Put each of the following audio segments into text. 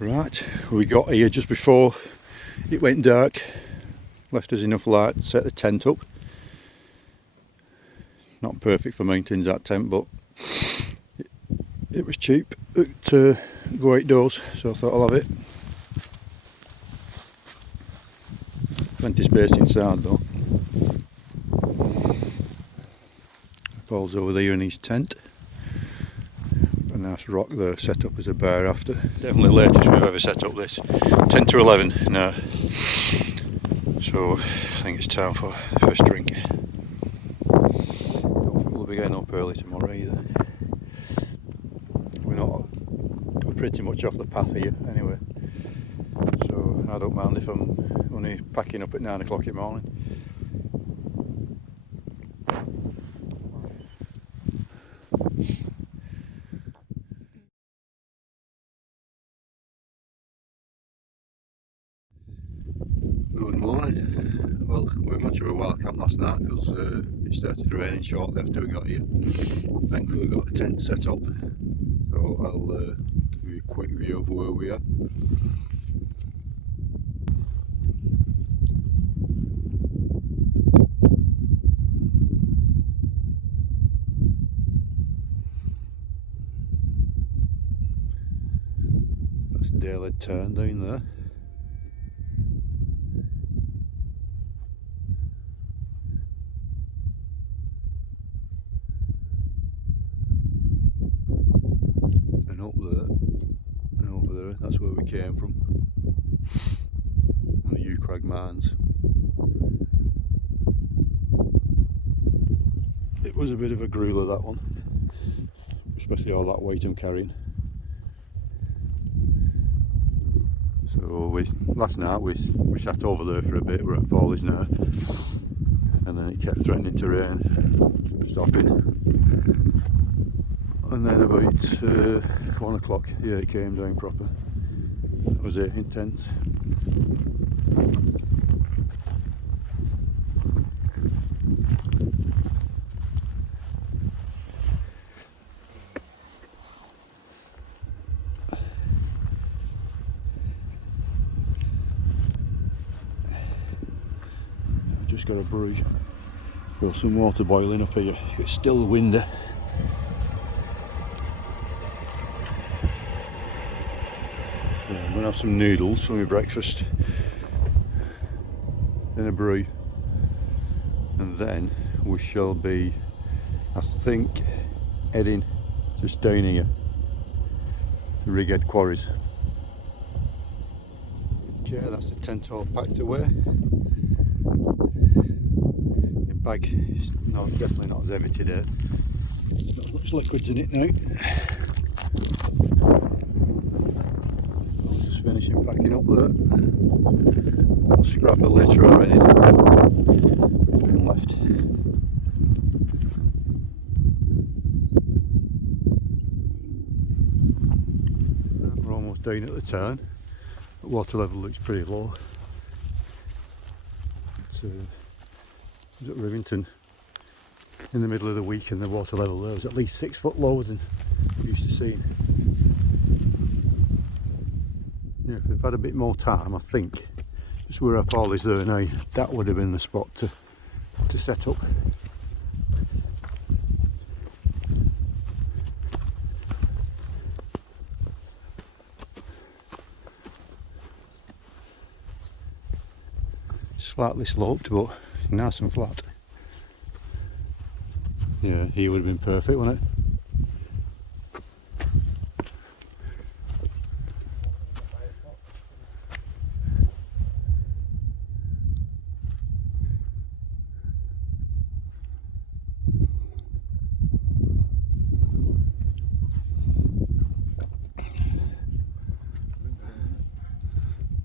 Right, we got here just before it went dark, left us enough light to set the tent up. Not perfect for mountains, that tent, but it was cheap to go outdoors, so I thought I'll have it. Plenty of space inside though. Paul's over there in his tent. A nice rock there set up as a bar after. Definitely the latest we've ever set up this. 10 to 11 now. So I think it's time for the first drink. Don't think we'll be getting up early tomorrow either. We're pretty much off the path here anyway. So I don't mind if I'm only packing up at 9 o'clock in the morning. Good morning. Well, we were much of a wildcamp last night because it started raining shortly after we got here. Thankfully we got the tent set up, so I'll give you a quick view of where we are. That's Dalehead Tarn down there. And up there and over there, that's where we came from. On the Crag mines. It was a bit of a grueler, that one, especially all that weight I'm carrying. So last night we sat over there for a bit. We're at Paul now, and then it kept threatening to rain, stopping. And then about 1 o'clock, yeah, it came down proper. That was it, intense. I just got a brew. Got some water boiling up here. It's still windy. So I'm going to have some noodles for my breakfast, then a brew, and then we shall be, I think, heading just down here, the Rigghead Quarries. Okay, that's the tent all packed away. The bag is definitely not as heavy today. Not much liquids in it now. Finishing packing up there. I'll scrap it later or anything left. We're almost down at the tarn. The water level looks pretty low. So I was at Rivington in the middle of the week and the water level there was at least 6 foot lower than we used to see. Yeah, if we've had a bit more time, I think, just where our Paul is there now, that would have been the spot to set up. Slightly sloped, but nice and flat. Yeah, here would have been perfect, wouldn't it?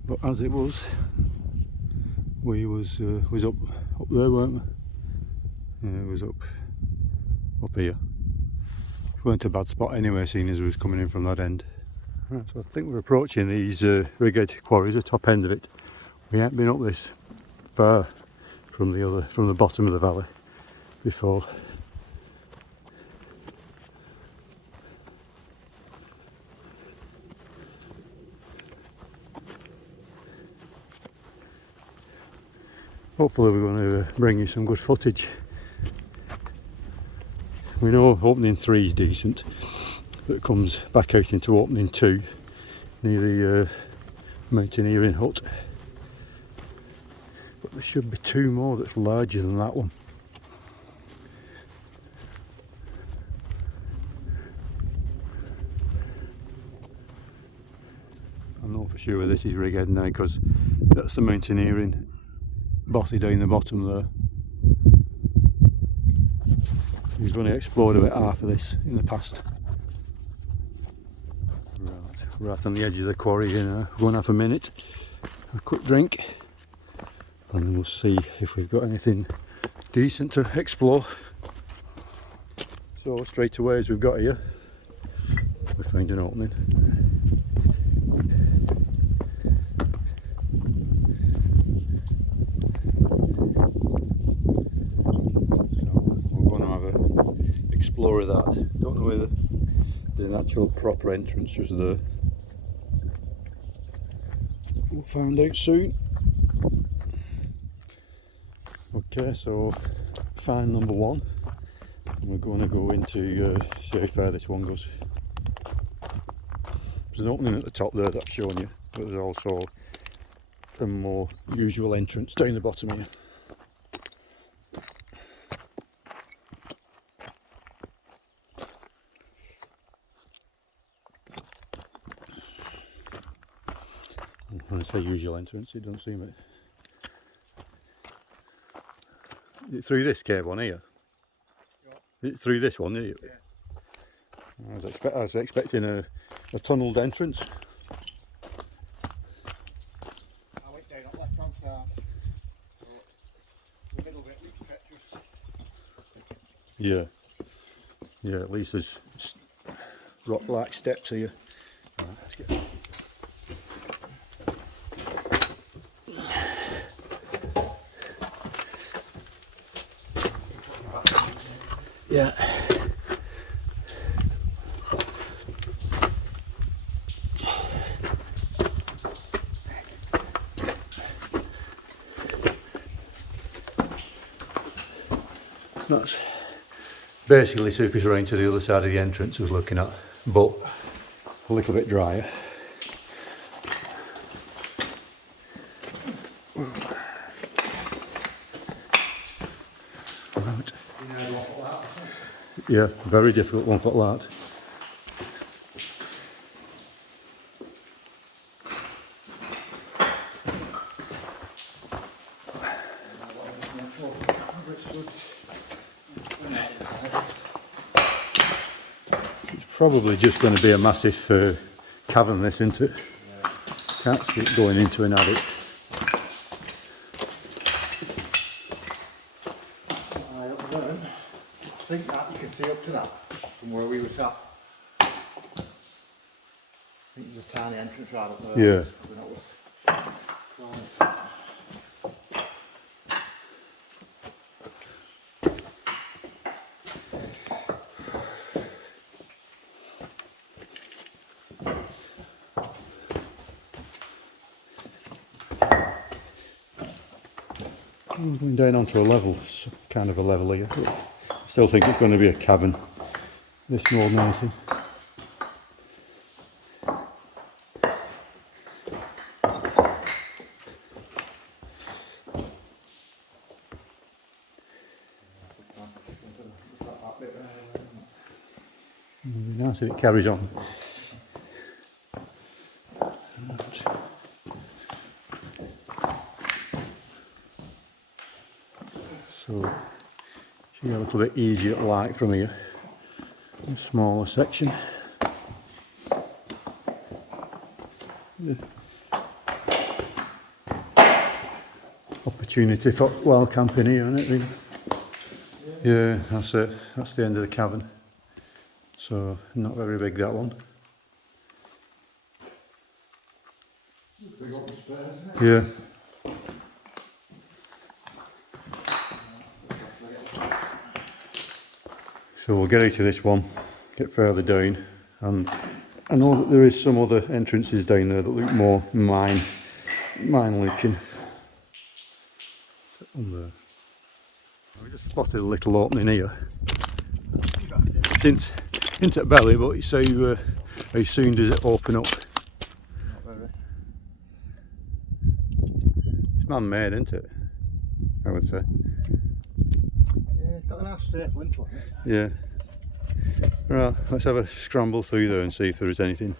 But as it was, we was up there, weren't we? Yeah, it was up here. It weren't a bad spot anyway, seeing as we was coming in from that end. Right, so I think we're approaching these Rigghead Quarries, the top end of it. We haven't been up this far from the bottom of the valley before. hopefully we're going to bring you some good footage. We know opening 3 is decent, that comes back out into opening 2 near the mountaineering hut, but there should be 2 more that's larger than that one. I know for sure this is Rigghead now, because that's the mountaineering bothy down the bottom there. We've only explored about half of this in the past. Right on the edge of the quarry, and we're going to have a minute, a quick drink, and then we'll see if we've got anything decent to explore. So straight away, as we've got here, we find an opening. Explore that. Don't know where the actual proper entrance was there. We'll find out soon. Okay, so find number 1. We're going to go into see how far this one goes. There's an opening at the top there that I've shown you, but there's also a more usual entrance down the bottom here. When I say usual entrance, it doesn't seem it. Through this cave one here? Yeah. Through this one here? Yeah. I was expecting a tunnelled entrance. I went down that left hand side, so the middle bit looks treacherous. Yeah. Yeah, at least there's rock-like steps here. Right, let's get... Yeah. That's basically took us around to the other side of the entrance I was looking at, but a little bit drier. Right. Yeah, very difficult 1 foot lat. It's probably just going to be a massive cavern, this, isn't it? Yeah. Can't see it going into an attic. I think that you can see up to that from where we were sat. I think there's a tiny entrance right up there. Yeah. I'm going down onto a level, kind of a level here. I still think it's going to be a cavern, this more than anything. It'd be nice if it carries on. So, should be a little bit easier to light from here. A smaller section. Yeah. Opportunity for wild camping here, isn't it? Really? Yeah, that's it. That's the end of the cavern. So, not very big, that one. Yeah. So we'll get out of this one, get further down, and I know that there is some other entrances down there that look more mine looking. on there. We just spotted a little opening here. It's into the belly, but you say how soon does it open up? Not very. It's man-made, isn't it? I would say. Yeah, it's got a nice safe link on it. Yeah. Right, let's have a scramble through there and see if there is anything.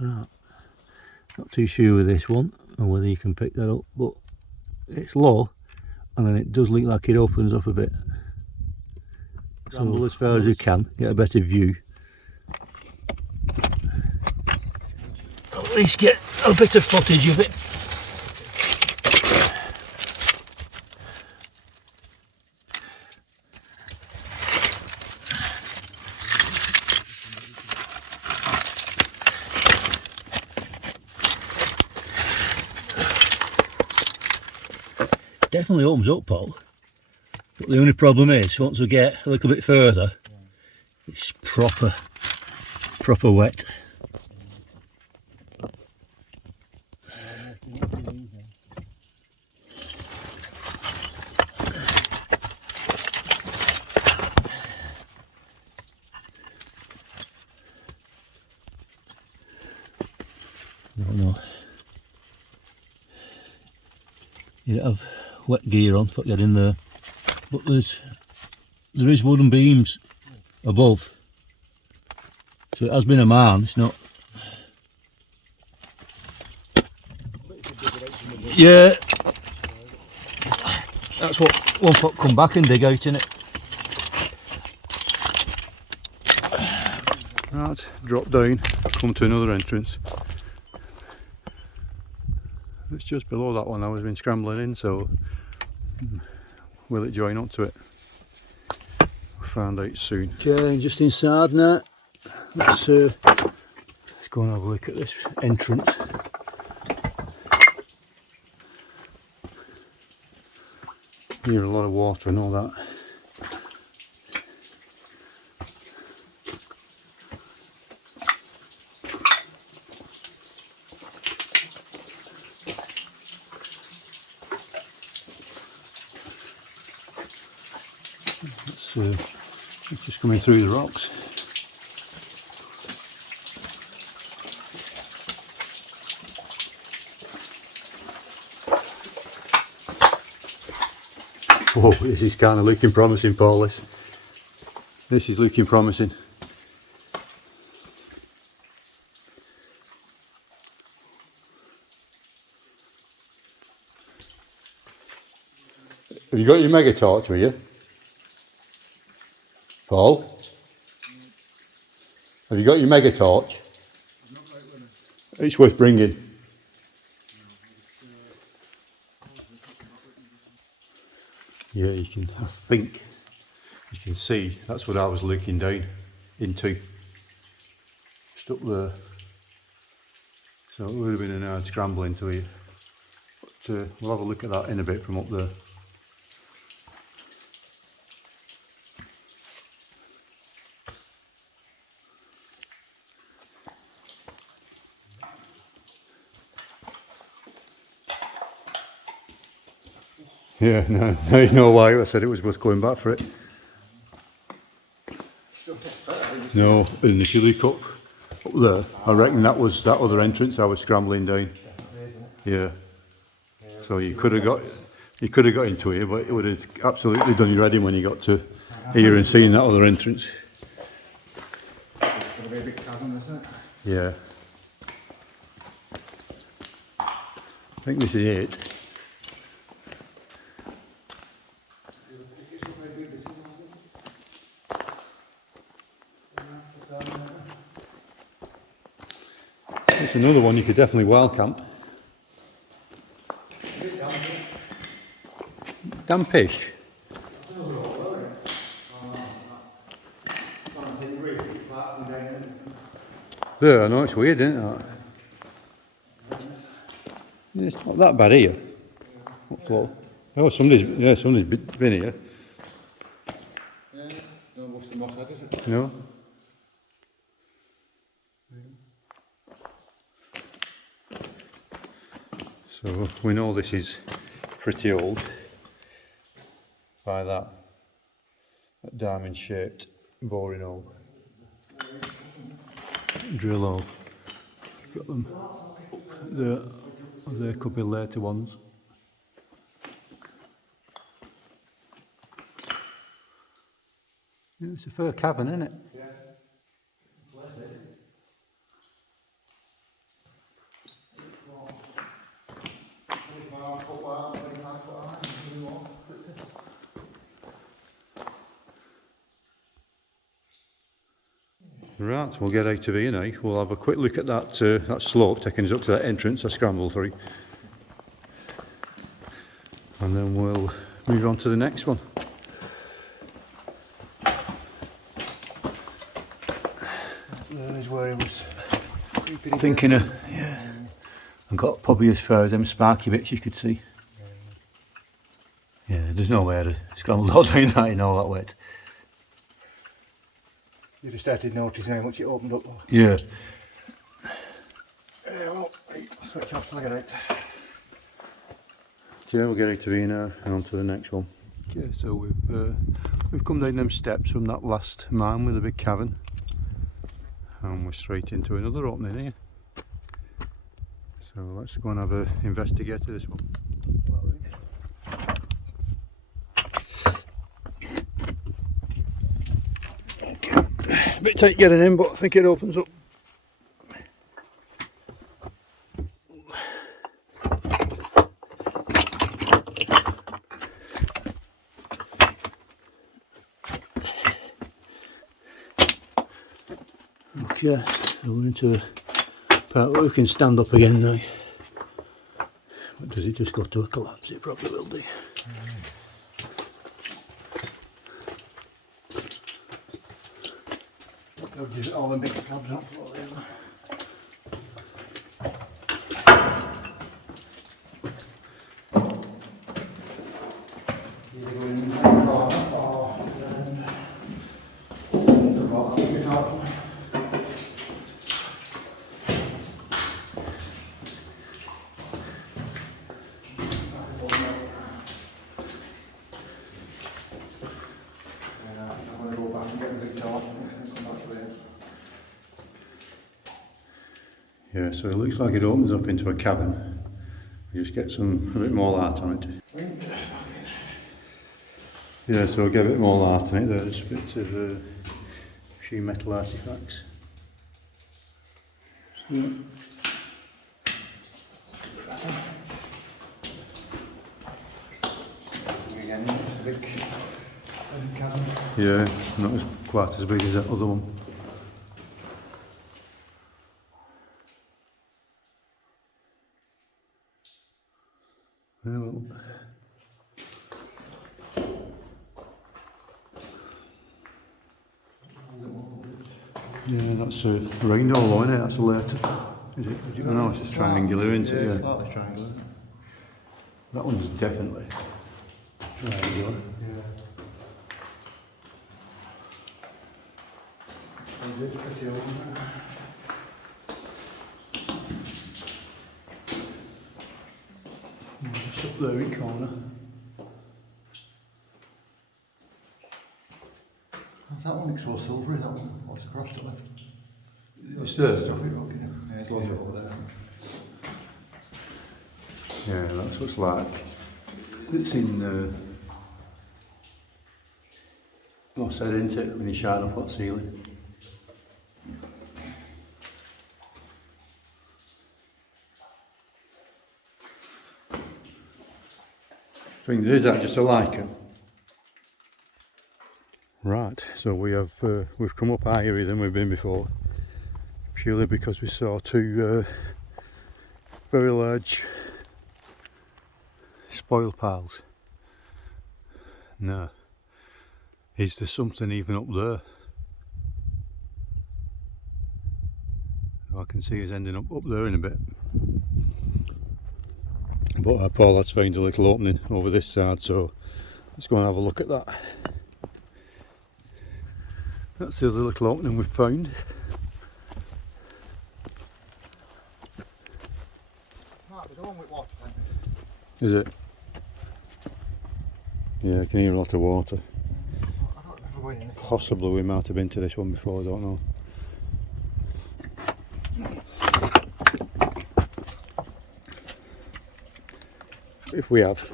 Right. Not too sure with this one, or whether you can pick that up, but it's low, and then it does look like it opens up a bit. Scramble as far as you can, get a better view. At least get a bit of footage of it. Definitely opens up, Paul. But the only problem is, once we get a little bit further, it's proper wet. No. You have wet gear on, put that in there. But there is wooden beams above, so it has been a man. It's not. Yeah, that's what one foot come back and dig out in it. Right, drop down, come to another entrance. It's just below that one I was been scrambling in, so will it join up to it? We'll find out soon. Okay, just inside now. Let's go and have a look at this entrance. Hear a lot of water and all that. It's just coming through the rocks. Whoa, this is kind of looking promising, Paul. This is looking promising. Have you got your mega torch with you? Paul? Have you got your mega torch? It's worth bringing. Yeah, you can, I think, you can see, that's what I was looking down into. Just up there. So it would have been an hard scramble into here. But we'll have a look at that in a bit from up there. Yeah, no, you know why I said it was worth going back for it. No, and if you look up there, I reckon that was that other entrance I was scrambling down. Yeah. So you could have got into here, but it would have absolutely done you ready when you got to here and seeing that other entrance. It's going to be a big chasm, isn't it? Yeah. I think this is it. It's another one you could definitely wildcamp. Dampish. There, I know it's weird, isn't it? It's not that bad here. What floor? Oh, somebody's been here. Yeah, no, what's the moss head, is it? No. So we know this is pretty old by that diamond shaped boring hole. Drill hole. Got them there. There could be later ones. It's a fair cavern, isn't it? Yeah. Right, we'll get out of here now. We'll have a quick look at that that slope taking us up to that entrance I scrambled through. And then we'll move on to the next one. There's where I was thinking of, yeah. I got probably as far as them sparky bits you could see. Yeah, there's no way to scramble all down that in all that wet. You just started noticing how much it opened up. Yeah. Yeah, well, right, switch off till I get out. So yeah, we'll get out of here now and on to the next one. Okay, so we've come down them steps from that last mine with a big cavern. And we're straight into another opening here. So let's go and have a investigate of this one. Okay. A bit tight getting in, but I think it opens up. Okay, so we're into a part where we can stand up again now. But does it just go to a collapse? It probably will do. All the big slabs on the floor there. Yeah, so it looks like it opens up into a cavern. We just get a bit more light on it. Yeah, so we'll get a bit more light on it. There's a bit of sheer metal artifacts. So, yeah, not as quite as big as that other one. Yeah, well. Yeah, that's a round hole, isn't it? That's a later. Is it? I know it's just triangular, isn't it? Yeah, slightly triangular. That one's definitely triangular. Yeah. It's pretty old. Just up there in corner. That one looks all silvery, that one. What's across the left? It's there. Stuffy look, isn't it? Yeah, it's lots over there. Yeah, that's what it's like. It's in what's that, isn't it, when you shine up that ceiling? I think there is that just a lichen. Right, so we've come up higher than we've been before, purely because we saw two very large spoil piles. No, is there something even up there? I can see us ending up there in a bit. But Paul has found a little opening over this side, so let's go and have a look at that. That's the other little opening we've found. Might be the one with water, Is it? Yeah, I can hear a lot of water. I don't remember going in it. Possibly we might have been to this one before, I don't know. If we have,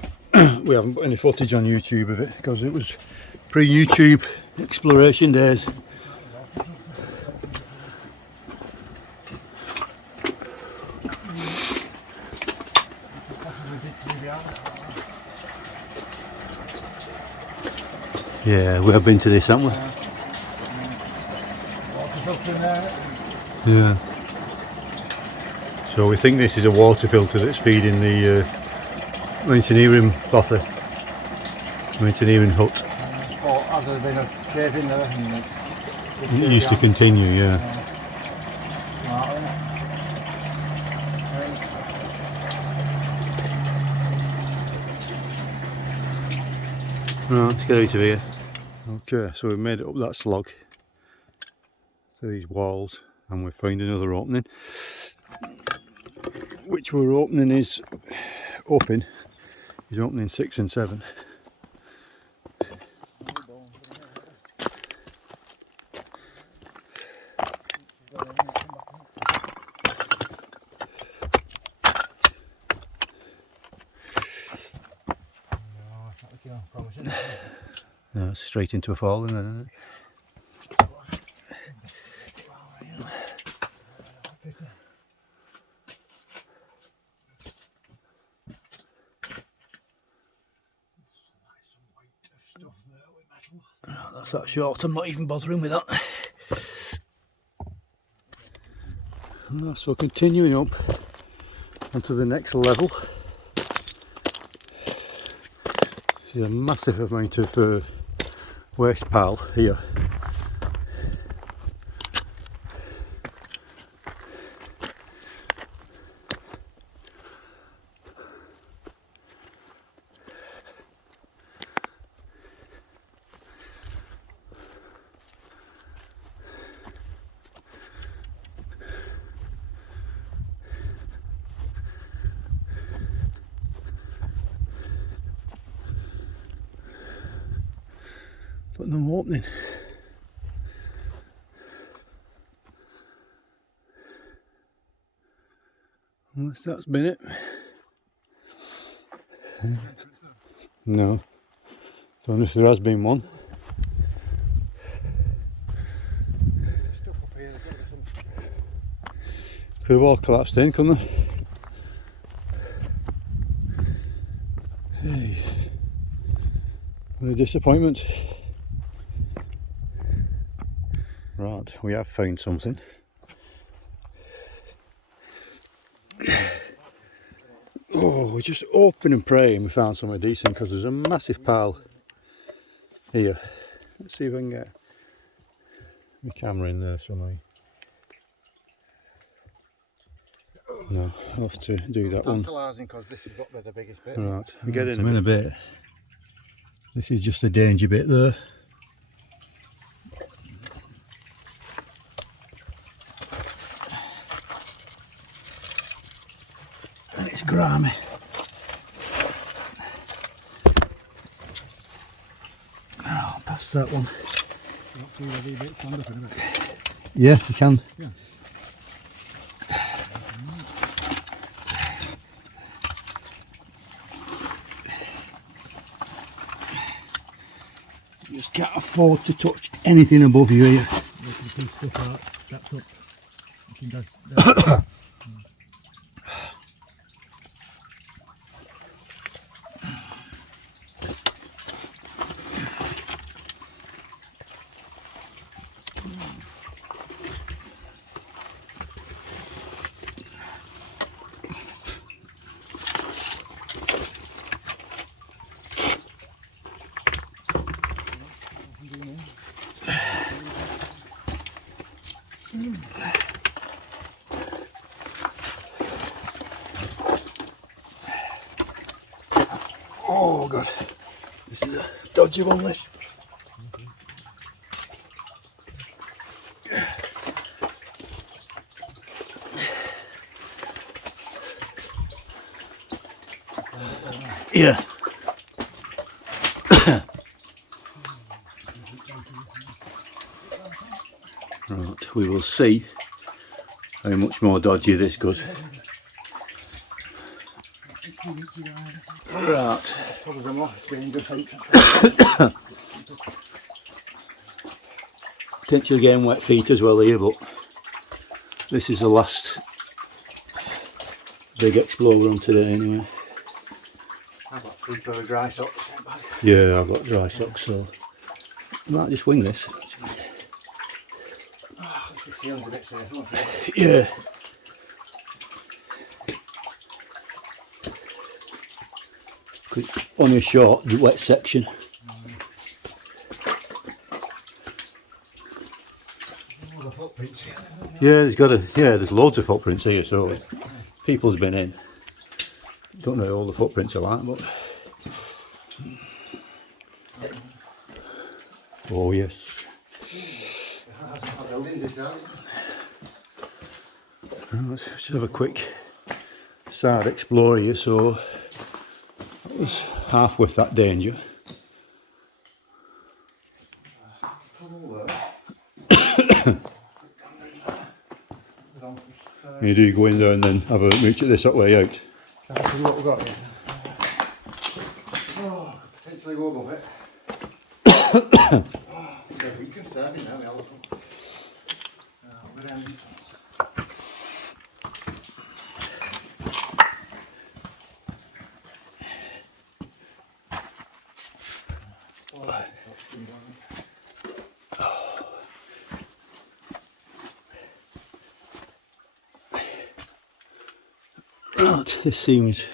we haven't put any footage on YouTube of it because it was pre-YouTube exploration days. Yeah, we have been to this, haven't we? Yeah. So we think this is a water filter that's feeding the mountaineering bother, mountaineering hut. Or has there been a cave in there? And It used to continue, yeah. Right, let's get out of here. Okay, so we've made it up that slog to these walls and we've found another opening. Which we're opening is opening 6 and 7. Yeah, it's straight into a fall, isn't it? Oh, that's that short, I'm not even bothering with that. So continuing up onto the next level. There's a massive amount of waste pile here. But no opening. Unless that's been it. No. Don't know if there has been one. Stuff up here, there's got to be some. Could have all collapsed in, couldn't they? Hey. What a disappointment. Right, we have found something. Oh, we're just hoping and praying we found somewhere decent because there's a massive pile here. Let's see if I can get my camera in there somewhere. No, I'll have to do that one. Tantalising because this has got to be the biggest bit. Right, we get in a bit. This is just a danger bit there. And it's grimy. Oh, past that one. Yeah, you can. Yeah. You just can't afford to touch anything above you here. Oh god, this is a dodgy one, this. Yeah. Right, we will see how much more dodgy this goes. Right. Probably the more dangerous entrance. Potentially getting wet feet as well here, but this is the last big explorer on today anyway. I've got 3 pair of dry socks. Yeah, I've got dry socks, so I might just wing this. Oh, the seal's a bit safe, won't it? Yeah. Cause it's only a short, wet section. Oh, the footprints here. Yeah, there's loads of footprints here, so people's been in. Don't know all the footprints are like, but oh yes. Right, let's have a quick side explore here, so it's half with that danger. You do go in there and then have a mooch at this that way out. Let's see what we've got here. Oh, potentially go above it. Yeah, we can stand in now, the elephants. We're down these ones. Right, this seems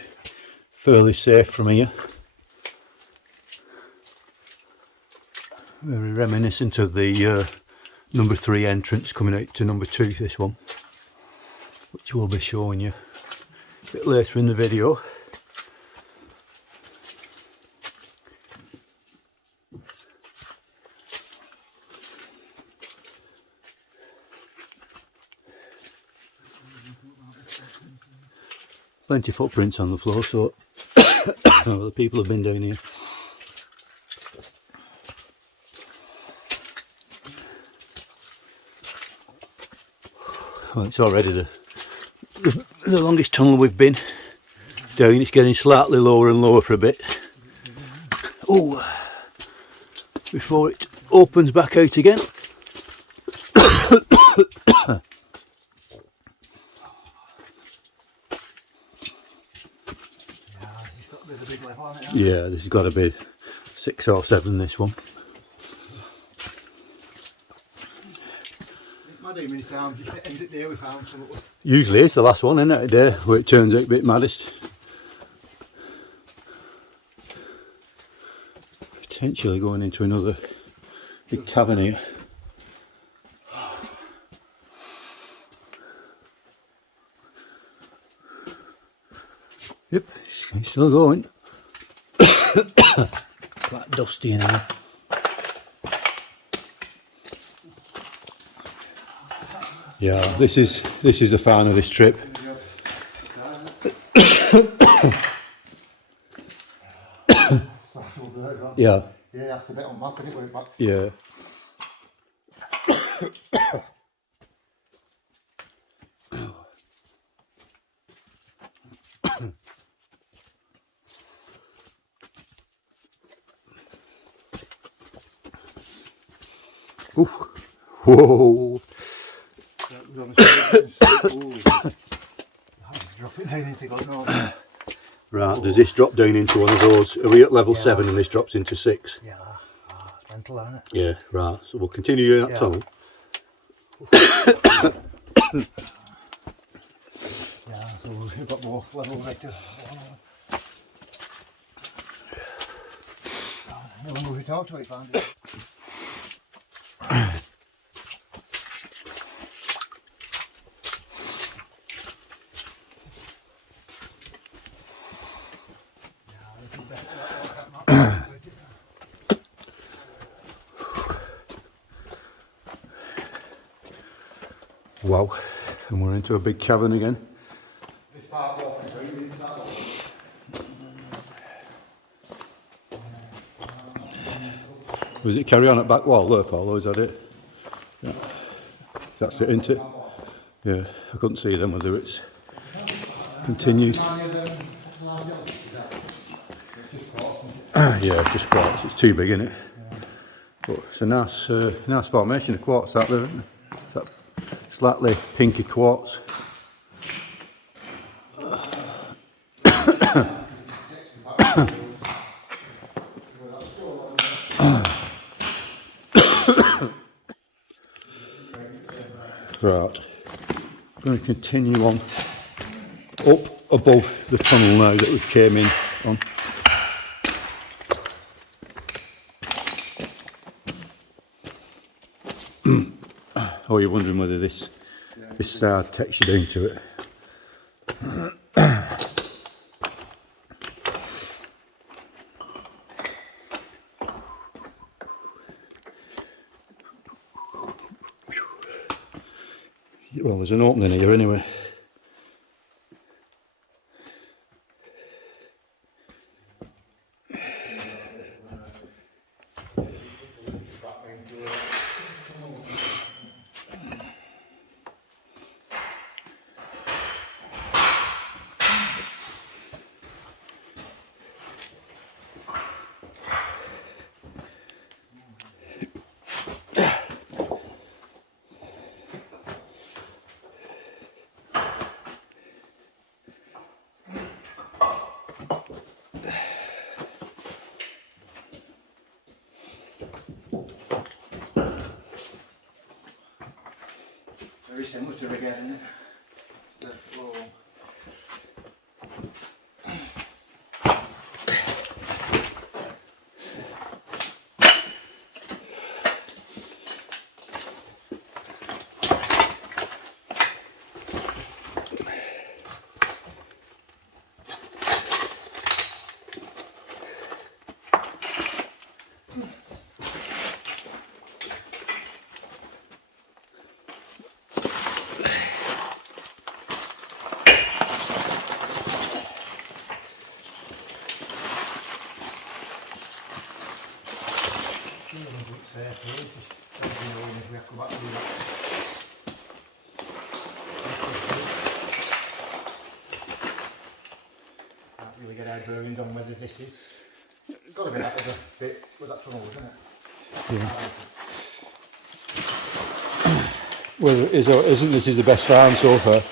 fairly safe from here. Very reminiscent of the number 3 entrance coming out to number 2, this one, which we'll be showing you a bit later in the video. Plenty of footprints on the floor, so the people have been down here. Well, it's already the longest tunnel we've been down. It's getting slightly lower and lower for a bit. Oh, before it opens back out again. Yeah, this has got to be 6 or 7, this one. Usually it's the last one, isn't it, today, where it turns out a bit maddest. Potentially going into another big cavern here. Yep, it's still going. Quite dusty in here. Yeah, this is the fan of this trip. Yeah. Yeah, that's a bit on map, isn't it, where it backs? Yeah. Ooh. Whoa. Dropping down into God knows. Right, does this drop down into one of those? Are we at level 7 and this drops into 6? Yeah, it's mental, isn't it? Yeah, right. So we'll continue in that tunnel. Yeah, so we've got more levels later. No one we talked to it, found it. Wow, and we're into a big cavern again. This part walking through, Was it carry on at back wall there, Paul, or is that it? Yeah. That's it, isn't it? Yeah, I couldn't see them whether it's continued. Yeah, it's just quartz. It's too big, isn't it? But it's a nice, nice formation of quartz that there, isn't it? That slightly pinky quartz. Right, I'm going to continue on up above the tunnel now that we've came in on. Oh, you're wondering whether this side textured into it. Well, there's an opening here anyway. Very similar to Rigghead, isn't it? The floor. Can't really get our bearings on whether this is. It's got to be that other bit with that tunnel, isn't it? Yeah. Whether it is or isn't, this is the best find so far.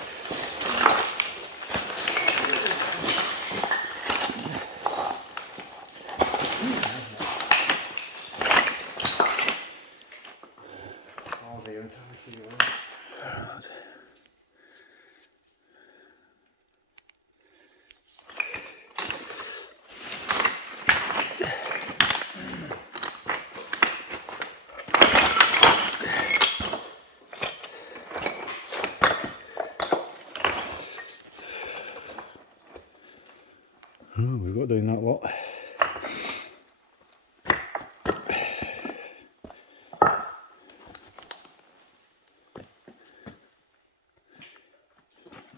All there entirely for you. Oh, we've got doing that lot.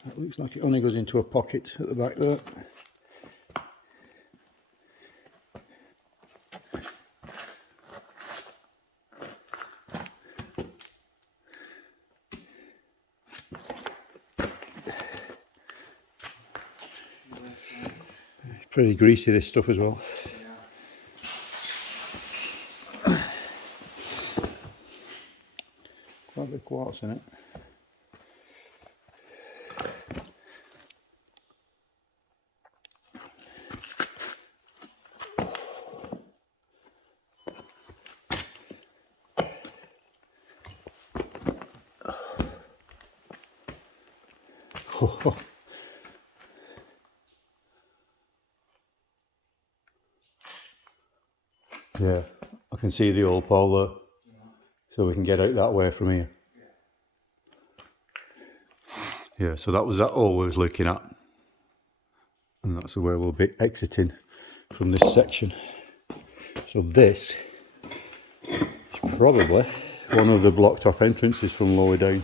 That looks like it only goes into a pocket at the back there. Pretty greasy, this stuff as well. Quite a bit of quartz in it. Yeah, I can see the old pole there, so we can get out that way from here. Yeah, so that was that hole we was looking at, and that's where we'll be exiting from this section. So this is probably one of the blocked off entrances from lower down.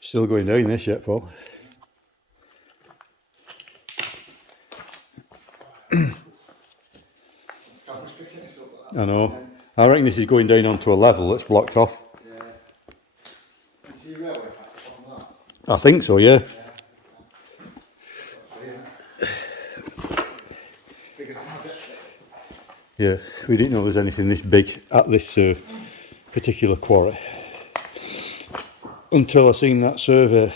Still going down this yet, Paul? I know. I reckon this is going down onto a level that's blocked off. Yeah. Is he railway patch on that? I think so, yeah. Yeah, we didn't know there was anything this big at this particular quarry until I seen that survey.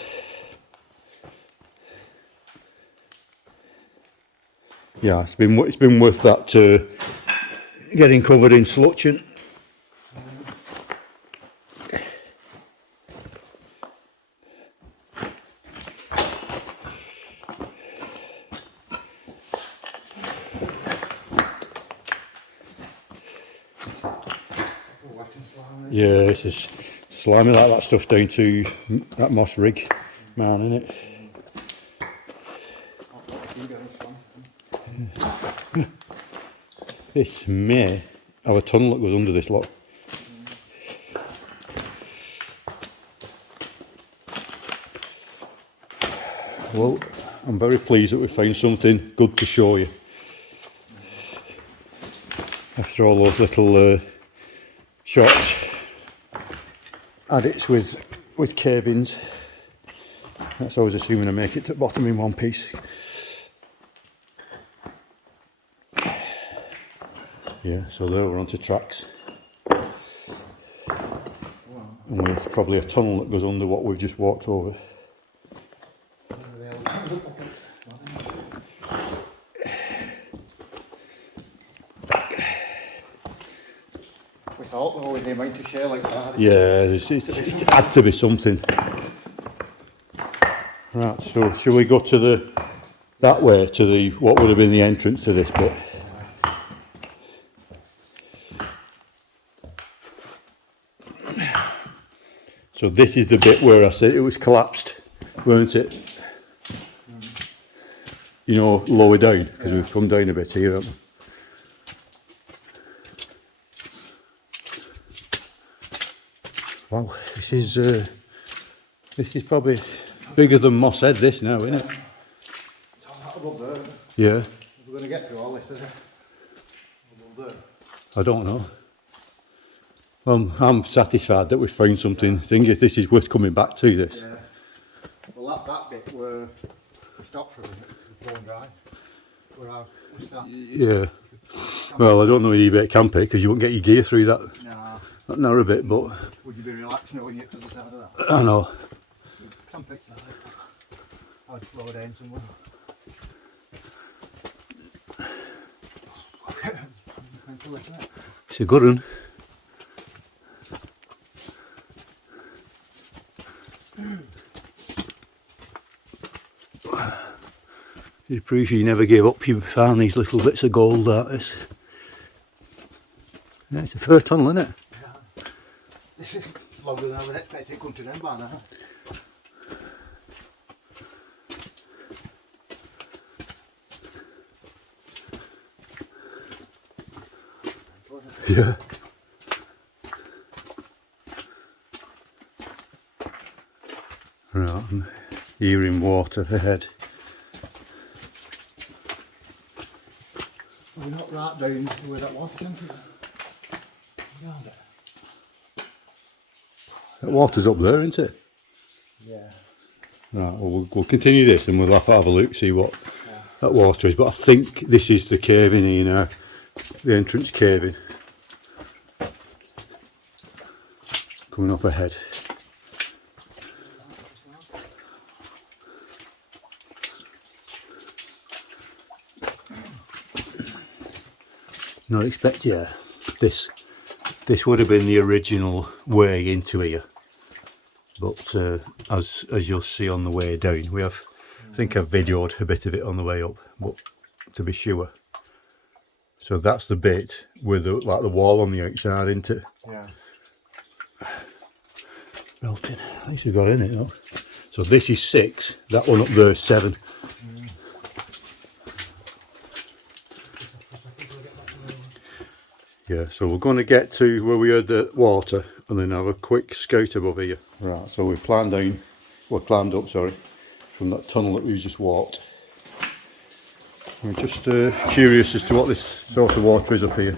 Yeah, it's been worth that getting covered in slutching. Yeah, it's just slimy like that stuff down to that moss rig man, innit? This may have a tunnel that goes under this lot. Well, I'm very pleased that we found something good to show you. After all those little short adits with cave-ins. That's always assuming I make it to the bottom in one piece. Yeah, so there we're onto tracks. And with probably a tunnel that goes under what we've just walked over. We thought though with the amount of share like that. Yeah, it had to be something. Right, so shall we go to that way, to what would have been the entrance to this bit? So this is the bit where I said it was collapsed, weren't it? You know, lower down, because we've come down a bit here, haven't we? Wow, this is probably bigger than Moss Head, this now, isn't it? It's all that above there. Yeah. We're going to get through all this, isn't it? Above there. I don't know. Well, I'm satisfied that we've found something. I think if this is worth coming back to this. Yeah. Well, that bit where we stopped for a minute, the Bone Drive, where I was that. Yeah. Well, I don't know if you better camp it because you won't get your gear through that narrow bit, but. Would you be relaxed knowing you get to the side of that? I know. Camp it. I'd slow down somewhere. It's a good one. You prove you never gave up, you found these little bits of gold at this. Yeah, it's a fair tunnel, isn't it? Yeah. This is longer than I would expect it come to them by now. Yeah. Right, I'm hearing water ahead. We're not right down to where that was, can we? That water's up there, isn't it? Yeah. Right, well, we'll continue this and we'll have to have a look, see what that water is. But I think this is the cave-in here now, the entrance cave-in. Coming up ahead. Not expect, yeah. This would have been the original way into here, but as you'll see on the way down, we have. I think I've videoed a bit of it on the way up, but to be sure. So that's the bit with the wall on the outside, isn't it? Yeah. Belting. At least we've got in it, though. So this is 6. That one up there is 7. Yeah, so we're going to get to where we heard the water and then have a quick scout above here. Right, so we've climbed down, well climbed up, sorry, from that tunnel that we've just walked. We're just curious as to what this source of water is up here.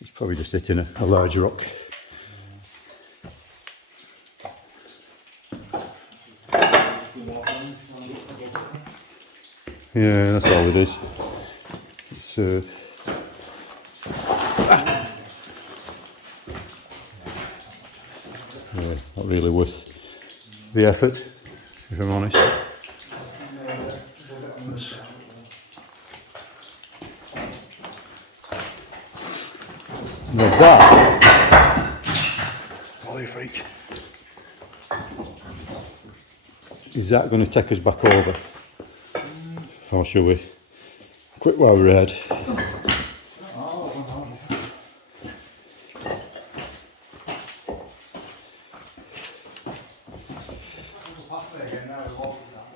It's probably just hitting a large rock. Yeah, that's all it is. It's yeah, not really worth the effort, if I'm honest. Now that, holy freak, is that going to take us back over? Or shall we quit while we're ahead?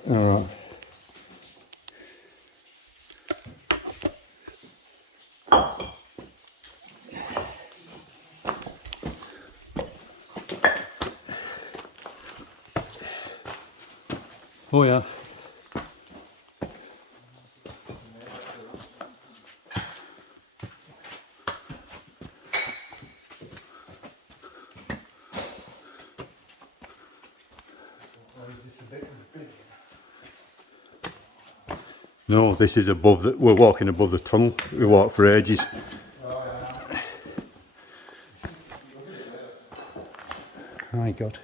Alright. Oh yeah. No, this is above the, we're walking above the tunnel. We walked for ages. My God.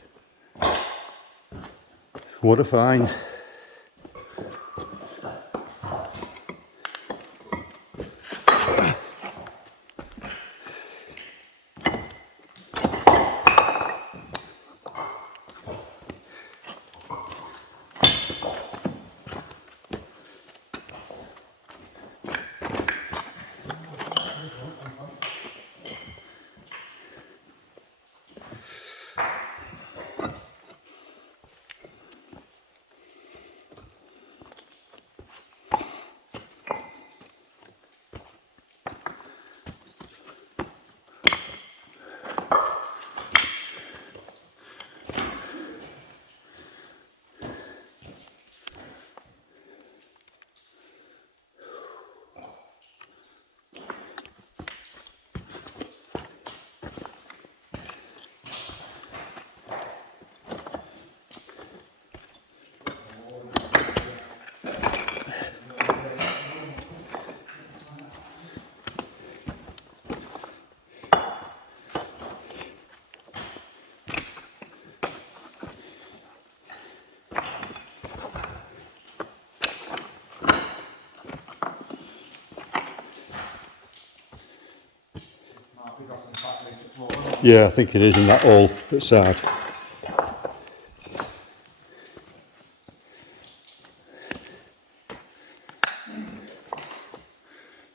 What a find. Yeah, I think it is in that hole outside.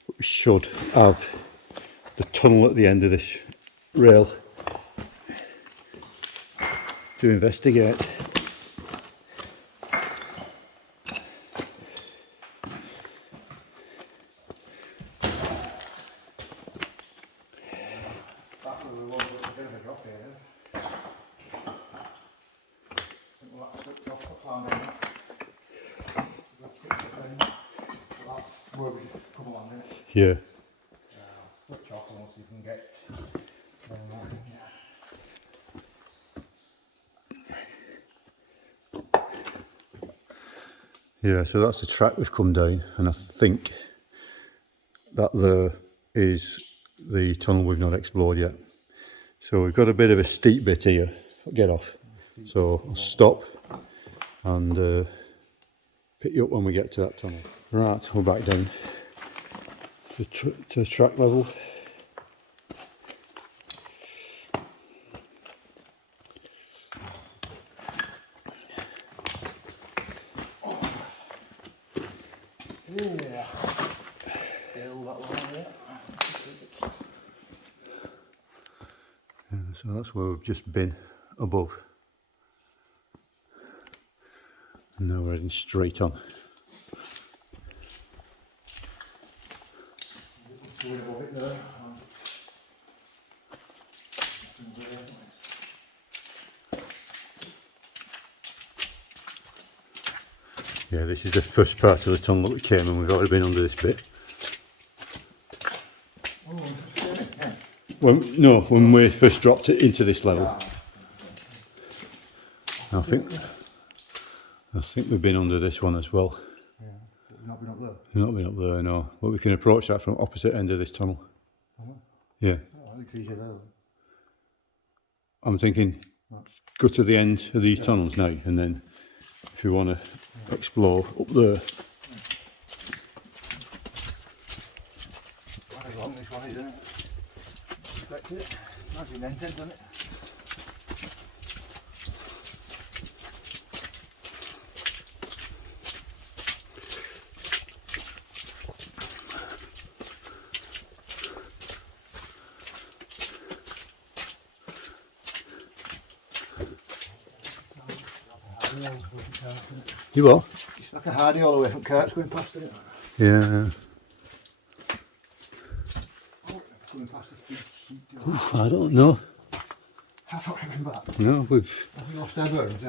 We should have the tunnel at the end of this rail to investigate. Yeah. Yeah, so that's the track we've come down, and I think that there is the tunnel we've not explored yet. So we've got a bit of a steep bit here. Get off. So I'll stop and pick you up when we get to that tunnel. Right, we're back down to track level. Yeah. Feel that one, yeah. So that's where we've just been above. And now we're heading straight on. going above it there. Yeah, this is the first part of the tunnel that we came and we've already been under this bit. Oh, yeah. No, when we first dropped it into this level. I think we've been under this one as well. Yeah, but we've not been up there. We've not been up there, no. But we can approach that from opposite end of this tunnel. Yeah. Oh, I think he's there. I'm thinking go to the end of these tunnels now, and then if you want to explore up there. Quite long this one, isn't it? Expect it. Nice indented, doesn't it? You what? It's like a hardy all the way from carts going past it. Yeah. Oh, going past this big sheet door. Oof, I don't know. I don't remember that. No, we've... Have we lost our bearings?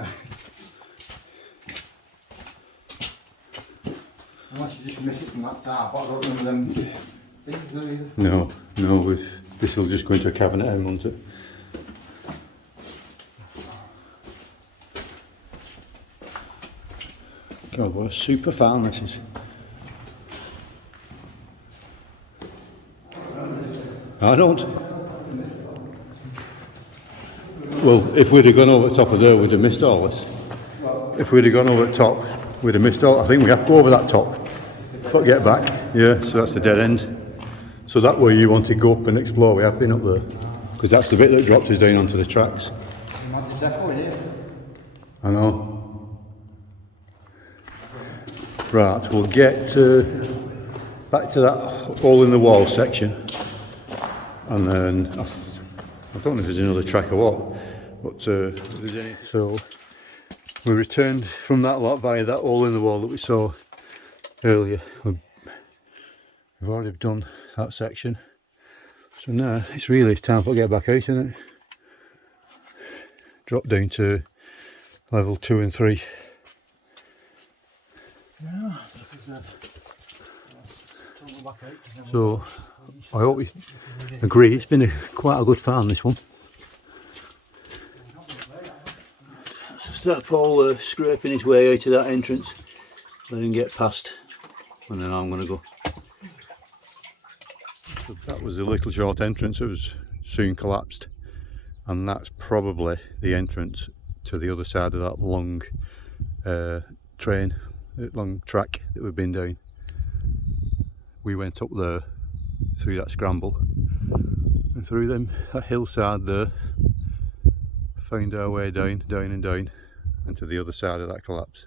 Unless you just miss it from that side, but I don't remember them things there either. No, this will just go into a cabinet home, won't it? God, what a super farm this is. I don't. Well, if we'd have gone over the top of there, we'd have missed all this. If we'd have gone over the top, we'd have missed all. I think we have to go over that top. But get back. Yeah, so that's the dead end. So that way you want to go up and explore. We have been up there. Because that's the bit that dropped us down onto the tracks. I know. Right, we'll get back to that hole in the wall section, and then I don't know if there's another track or what, but if there's any. So we returned from that lot via that hole in the wall that we saw earlier. We've already done that section, so now it's really time to get back out, isn't it? Drop down to level 2 and 3. Yeah, so I hope we agree it's been quite a good farm, this one. So start Paul scraping his way out of that entrance, let him get past, and then I'm going to go. So that was the little short entrance that was soon collapsed, and that's probably the entrance to the other side of that long long track that we've been down. We went up there through that scramble and through that hillside there, found our way down and to the other side of that collapse.